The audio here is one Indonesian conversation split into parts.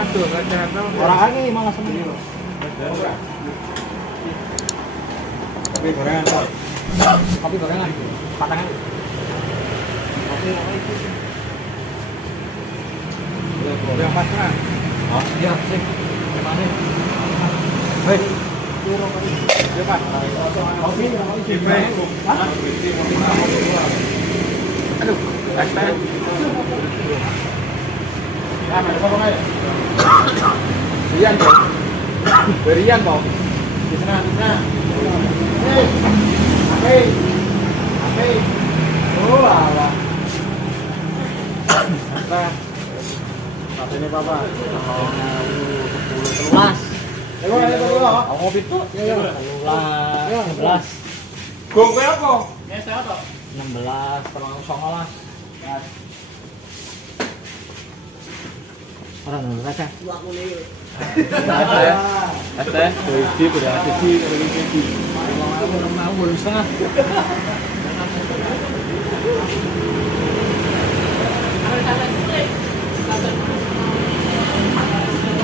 Aduh, ada orang lagi malah sendiri. Kopi gorengan, Pak. Kopi gorengan, patangan. Kopi apa itu? Kopi yang pas kan? Oh iya, sip. Gimana? Hei, Iya, Pak. kopi, kopi. Hah? Aduh, teh. Nah, ada apa ya? Rian, Pak. Berian, Pak. Di sana. Hei, hei, hei. Oh, alah. Nah. Satu ini, Papa. 10, 11. Ayo. Aku ngopi tuh. Iya. 11. Gong kowe apa? Ya, saya apa? 16, terlalu 19. Orang nunggu kaca. Teh, biji berapa biji? Biji. Mau belum setengah.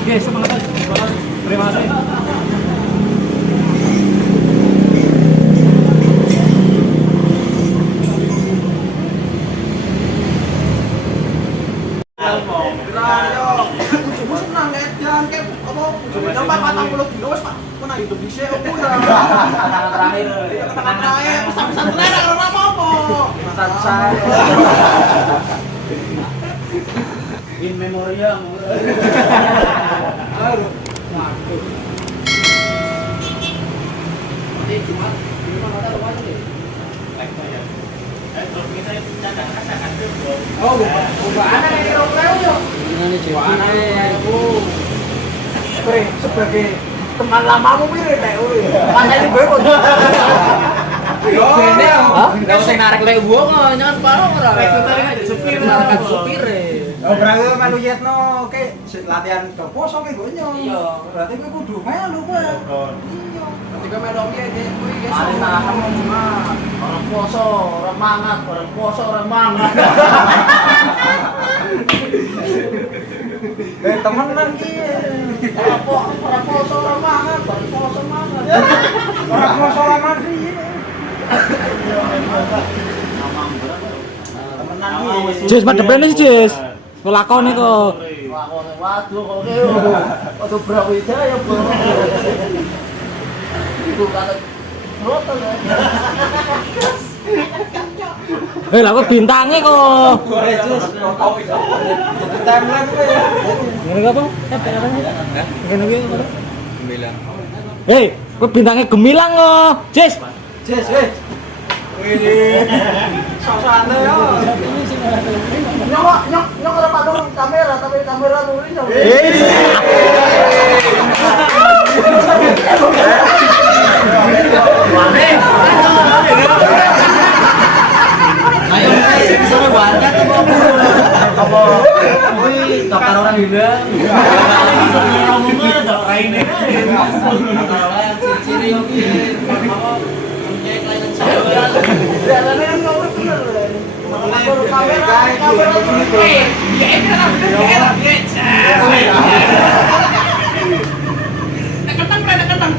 Oke, semangat. Terima kasih. Senang ya, jangan kayak apa? Coba 40 kilo wes Pak. Kena YouTube di share aku ya. Terakhir. Terakhir pesan-pesan terakhir kalau apa? Pesan-pesan. In memoriam. Aduh. Nanti cuma ada apa aja deh. Oh, bukan ada yang kira-kira yo. Ini jiwa anak Sebagai teman lamamu pire teh oi. Matane gue kok. Yo, Enggak usah narik lek gua kok, jangan parah ora. Supir, supir. Oh, berarti melu yetno oke latihan poso ke gonyo. Iya. Berarti kowe kudu melu kowe. Iya. Ketika melu piye kowe ya Mari tahan orang poso, orang mangat, orang poso, orang mangat. Temenan ki. Orang poso, orang mangat, orang poso mangat. Orang poso laman ki. Temenan ki. Jis, madepene sih, Jis. Ngelakoni kok. Waduh kok keo. Waduh Brawijaya, Bro. Itu kata trotol ya. Lah kok bintange kok. Timeline kowe. Ngene apa? Ngene iki apa? Gemilang. Hei, kok bintange gemilang kok. Jis. Jess. Wih. Sosane yo. Nyok ora padung kamera tapi kamera nuri yo. Ayo sama warga tuh apa? Wih, dokter orang hilang. Orang ngomong ada lainnya. Dokter orang ciri yang apa? Cek lain saya. Jalannya kan ngomong bener. Kamera nuri. Ya ini kan bener ya. Ketang.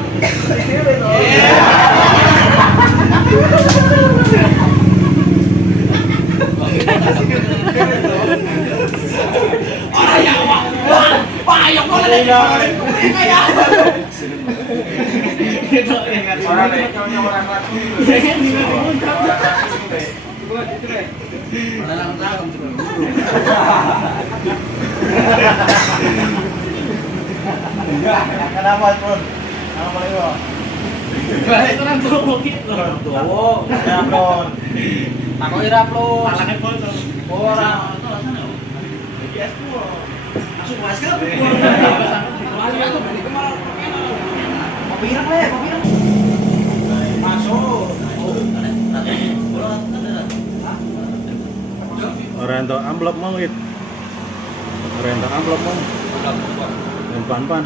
Orang ya, wah, yang kau lagi kayak itu ingat orang lecoknya orang laku. Kenapa, Bro? Kenapa itu? Itu kan tuh bukit loh. Tuh, ya, Bro. Takut irap lo. Palangnya bocor. Orang. Langsung masker. Kopi irang le, kopi irang. Masuk. Orang itu amplop mau it. Orang itu amplop mau. Yang pan-pan.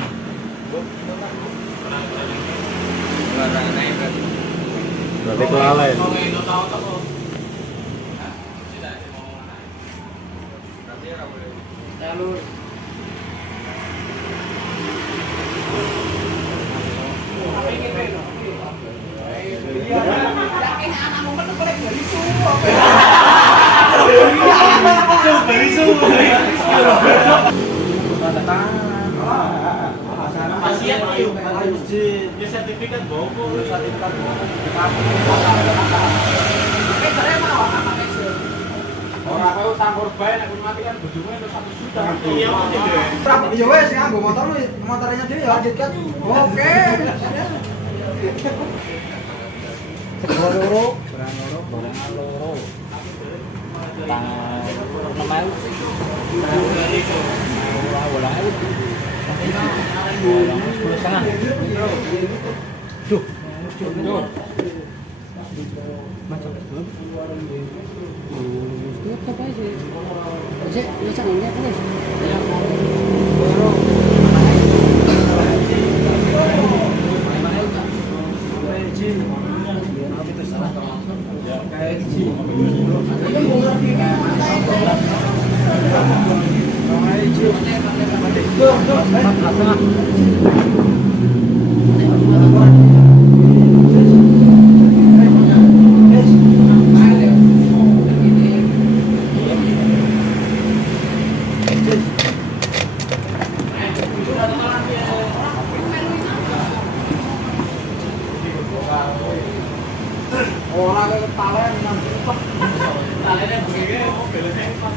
Berarti kelalaian. Lalu sertifikat boko, Orang kau tanggur bae nek mati kan bojone itu 1 juta. iya Mas. Ya wes nganggo motor lu, motornya dhewe ya lanjut kan. Oke. Sego loro, gorengan loro. Tangan 6.000. Duh. Macam belum. Tutup aja. Cek, macam ini apa nih? Ora kaya talen nang Talene begini mobilnya pas.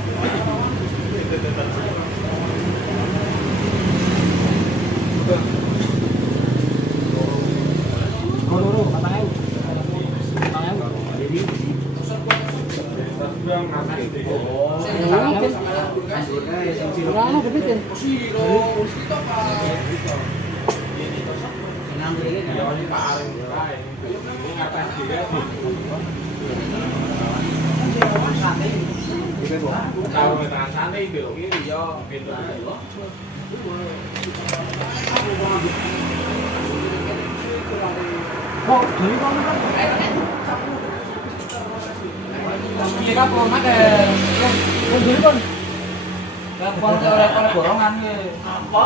Loro, katanya. Kalau meteran santai belok kiri yo, belok kiri. Kok jadi kamu kan? Iya kan format Kok jadi kan? Telepon oleh borongan ke. Apa?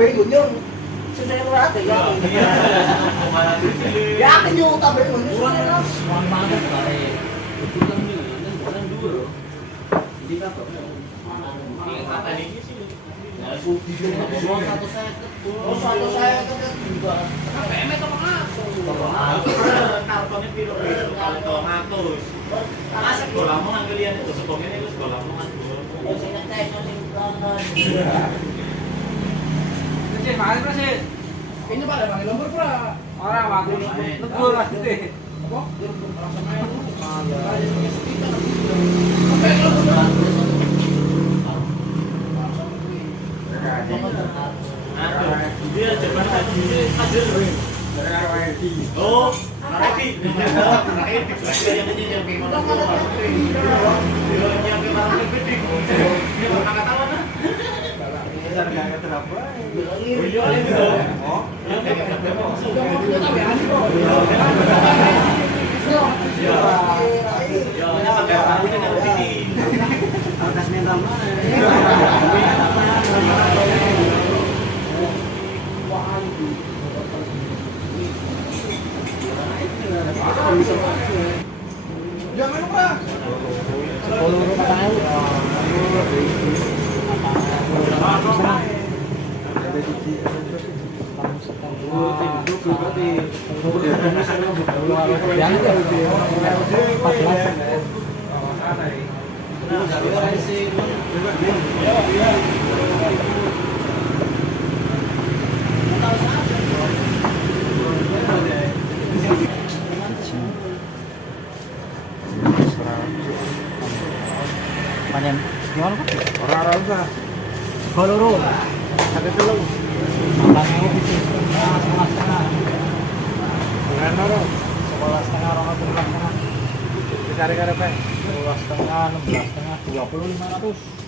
tapi gunyo sing ora ate ya. Ya kenyu tapi gunyo. Uang banget kali. Itu kan ini dulu. Jadi kan ini kata ini sih. Ya putih. Oh, satu saya juga. PM itu mengaku. Kartonnya piro kali 200. Sekolamu nang kalian itu sekolahnya itu sekolahmu kan. Sing ngetek sing Cek, mana sih? Ini pada panggil lembur pura. Orang waktu tegur mas deh. Apa? Dia cepat haji hasil. Oh, nanti. Jangan lupa. 10 katanya. Panjang gimana kok? Ora usah. Koloro. Ada telu. Matangnya itu setengah. Bukan ora. 11,5 orang 12,5. Dicari-cari pe. 12,5, 16,5, 20.500.